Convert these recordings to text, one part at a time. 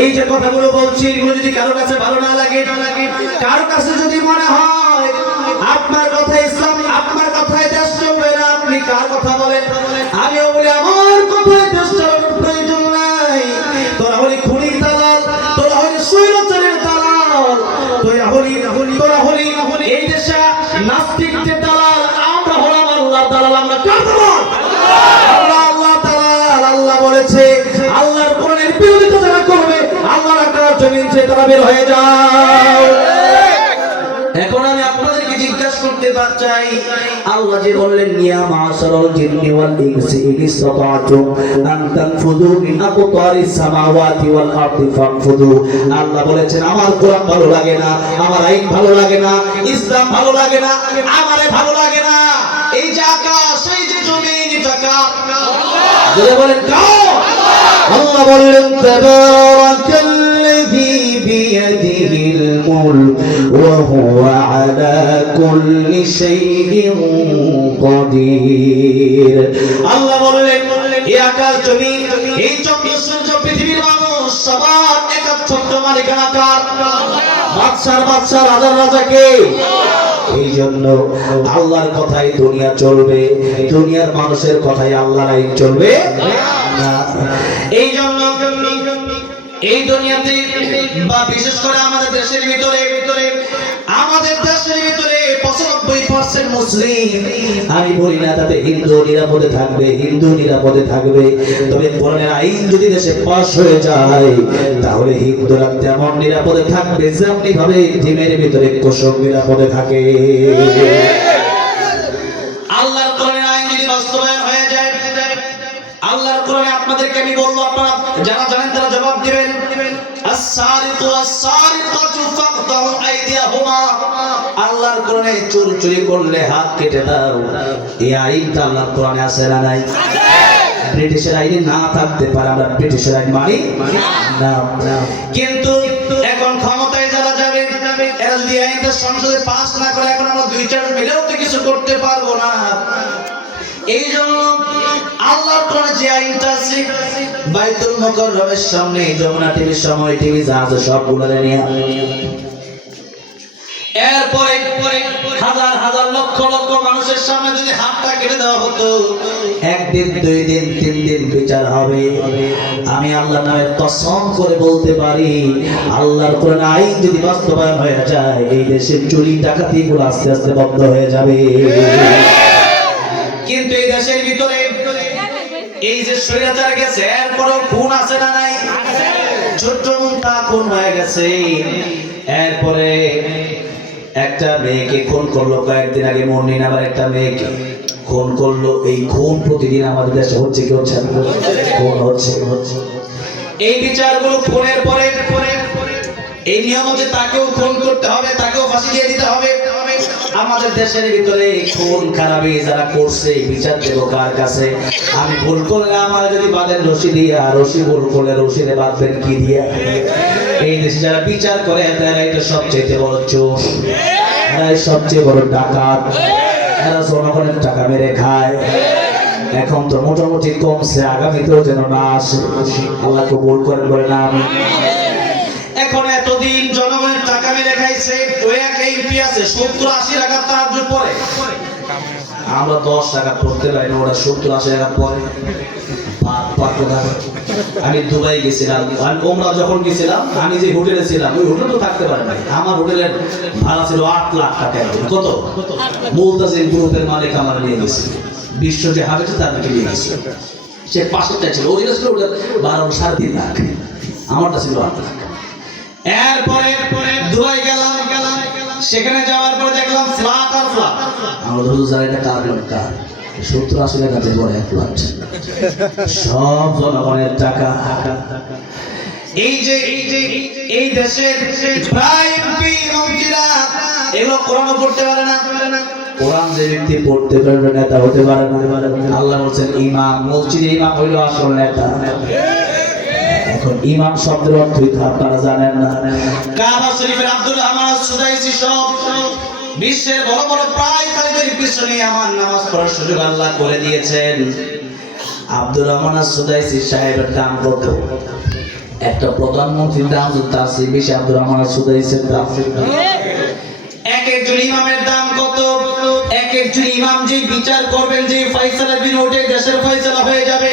এই যে কথাগুলো বলছি এগুলো যদি কারো কাছে ভালো না লাগে, কারো কাছে যদি মনে হয় আপনার কথা ইসলাম, আপনার কথায় দেশ চলবে না, আপনি কার কথা বলেন? আমিও বলি আমার কথায় দেশ চালানোর প্রয়োজন নাই। তোরা হলি খুনির দালাল, তোরা হলি স্বৈরাচারের দালাল, তোরা হলি এই দেশে নাস্তিকদের দালাল। আমরা হলাম আল্লাহ দালাল। আমরা কার দালাল? আল্লাহ দালাল। আল্লাহ বলেছে আল্লাহর কোরআনের বিরোধিতা যারা করবে আল্লাহর আকার জমিন থেকে তারা বের হয়ে যাও। এখন আমি আপনাদেরকে জিজ্ঞাসা করতে চাই, আল্লাহ যে বললেন ইয়া মাশারাল জিন্নি ওয়াল ইনসি ইন ইসতাতাতুম আন তানফুযু মিন আকতারিস সামাওয়াতি ওয়াল আরদি ফানফুযু। আল্লাহ বলেছেন আমার কোরআন ভালো লাগে না, আমার আইন ভালো লাগে না, ইসলাম ভালো লাগে না, আমারে ভালো লাগে না। এই যে আকাশ, এই যে জমিন, এটা কার? যদি বলেন কার? আল্লাহ বললেন তাবারাকাল্লাযী বিয়াদিহিল মুলক ওয়া হুয়া আলা কুল্লি শাইইন কাদির। আল্লাহ বললেন এই আকাশ জমিন, এই চন্দ্র সূর্য, পৃথিবীর মানুষ সবার একচ্ছত্র মালিকানা কার? বাদশার বাদশা, রাজার রাজা কে? এই জন্য আল্লাহর কথাই দুনিয়া চলবে, দুনিয়ার মানুষের কথাই আল্লাহর আইন চলবে না। এই জন্য এই দুনিয়াতে বা বিশেষ করে আমাদের দেশের ভিতরে 95% মুসলিম। আমি বলি না তাতে হিন্দু নিরাপদে থাকবে, হিন্দু নিরাপদে থাকবে, তবে কোরআনের আইন যদি দেশে পাস হয়ে যায় তাহলে হিন্দুরা তেমন নিরাপদে থাকবে যেমনি ভাবে ডিমের ভিতরে কোষক নিরাপদে থাকে। আল্লাহর কোরআনের আইন যদি বাস্তবায়ন হয়ে যায়, আল্লাহর কোরআনে আপনাদেরকে আমি বলবো, আপনারা যারা জানেন তারা জবাব দিবেন। আস-সারিকু ওয়াস-সারিকাতু ফাকতাউ আইদিয়াহুমা। আল্লাহর কোরআনে চোর চুরি করলে হাত কেটে দাও, এই আইনটা আল্লাহর কোরআনে আছে না নাই? ব্রিটিশের আইনে না থাকতে পারে, আমরা ব্রিটিশের আইন মানি না। কিন্তু এখন ক্ষমতায় যারা যাবে এরা যদি আইনটা সংসদে পাস না করে, এখন আমরা 2-4 মিলেও তো কিছু করতে পারবো না। এই জন্য আল্লাহর কোরআনে যে আইনটা আছে বাইতুল মুকাররমের সামনে, যমুনা টিভির সময় টিভি যা আছে সবগুলো নিয়ে এরপরে হাজার হাজার লক্ষ লক্ষ মানুষের সামনে যদি হাতটা কেটে দেওয়া হতো, 1 দিন 2 দিন 3 দিন বিচার হবে। আমি আল্লাহর নামে কসম করে বলতে পারি আল্লাহর কোরআন আইন যদি বাস্তবায়ন হয়ে যায় এই দেশের চুরি ডাকাতি গুলো আস্তে আস্তে বন্ধ হয়ে যাবে। কিন্তু এই দেশের ভিতরে এই যে স্বৈরাচার গেছে এরপরও খুন আছে না নাই? ছোট্ট মুন্তা খুন হয়ে গেছে। এরপরে একটা মেয়েকে খুন করলো কয়েকদিন আগে, মন্দির আবার একটা মেয়েকে খুন করলো। এই খুন প্রতিদিন আমাদের দেশে হচ্ছে কি হচ্ছে? খুন হচ্ছে। এই বিচারগুলো খুনের পরে এই নিয়ম হচ্ছে তাকেও খুন করতে হবে, তাকেও ফাঁসি দিয়ে দিতে হবে। আমাদের দেশের ভিতরে খুন খারাপি যারা করছে বিচার দেব কার কাছে? আমি ভুল করলে আমার যদি বাঁধেন রশি দিয়ে, আর রশি ভুল করলে রশিরে বাঁধবেন কি দিয়া? এই দেশে যারা বিচার করে তারা এটা সবচেয়ে বড় চোর, এরাই সবচেয়ে বড় ডাকাত, এরা জনগণের টাকা মেরে খায়। এখন তো মোটামুটি কমছে, আগামীতেও যেন না আসে, আল্লাহ কবুল করেন বলে না। আমি এখন এতদিন জনগণের টাকা মেরে খাইছে, ওই এক এমপি আছে 70-80 টাকা তাহাজ্জুদ পড়ে, আমরা 10 টাকা পড়তে পারি না, ওরা 70-80 টাকা পড়ে। আমি দুবাই গেছিলাম, আমি ওমরা যখন গেছিলাম, আমি যে হোটেলে ছিলাম ওই হোটেলে তো থাকতে পারি না, আমার হোটেলের ভাড়া ছিল 8 লাখ টাকা। কত? মুলতাজিম গ্রুপের মালিক আমার নিয়ে গেছে, বিশ্ব যে হাবেছে তাদেরকে নিয়ে গেছে। সে পাশেরটা ছিল, ওই ছিল 12-3.5 লাখ, আমারটা ছিল 8 লাখ। এরপরে দুবাই গেলাম, সেখানে যাওয়ার পরে দেখলাম ফ্ল্যাট আর ফ্ল্যাট। আমরা ধরো যারা এটা কার 70-80 টাকা যে বড় এক ফ্ল্যাট, সব জনগণের টাকা। এই দেশের প্রায় এমপি মন্ত্রীরা এগুলো কোরআন পড়তে পারে না। কোরআন যে ব্যক্তি পড়তে পারবে নেতা হতে পারে না। আল্লাহ বলছেন ইমাম, মসজিদে ইমাম হইল আসল নেতা। এখন ইমাম শব্দের অর্থ আপনারা জানেন না? কাবা শরীফের আব্দুল রহমান আস-সুদাইসি সব বিশ্বের বড় বড় প্রায় কারিগরি পিছনে আমার নামাজ পড়ার সুযোগ আল্লাহ করে দিয়েছেন। আব্দুল রহমান আস-সুদাইসি সাহেবের দাম কত? একটা প্রধানমন্ত্রীর দাম তার চেয়ে বেশি আব্দুর রহমান সুদাইসের দাম। এক একজন ইমামের দাম কত? এক একজন ইমাম যে বিচার করবেন, যে ফয়সালা দিন ওঠে দেশের ফয়সালা হয়ে যাবে।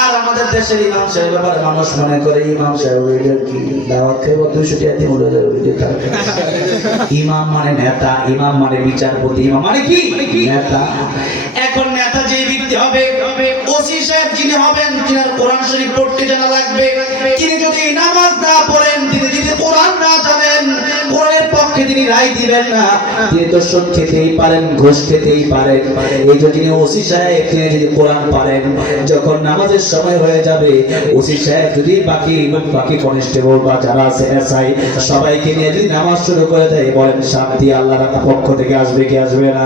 আর আমাদের দেশের ইমাম সাহেব ব্যাপারে মানুষ মনে করে ইমাম সাহেব কি দাওয়াত খেয়ে 200 টাকা দিয়ে উড়ে যাবে। ইমাম মানে নেতা, ইমাম মানে বিচারপতি, ইমাম মানে কি নেতা। এখন নেতা যে ব্যক্তি হবে, ওসি সাহেব যিনি হবেন, যিনার কোরআন শরীফ পড়তে জানা লাগবে, তিনি যদি নামাজ না পড়েন, তিনি যদি কোরআন না জানেন, কোরআনের পক্ষে তিনি রায় দিবেন না। তিনি তো সুদ খেতেই পারেন, ঘুষ খেতেই পারেন। এই যে যিনি ওসি সাহেব, তিনি যদি কোরআন পারেন, যখন নামাজের সময় হয়ে যাবে, ওসি সাহেব যদি বাকি কনস্টেবল বা যারা আছে এসআই সবাইকে নিয়ে যদি নামাজ শুরু করে দেয়, বলেন শান্তি আল্লাহর পক্ষ থেকে আসবে কি আসবে না?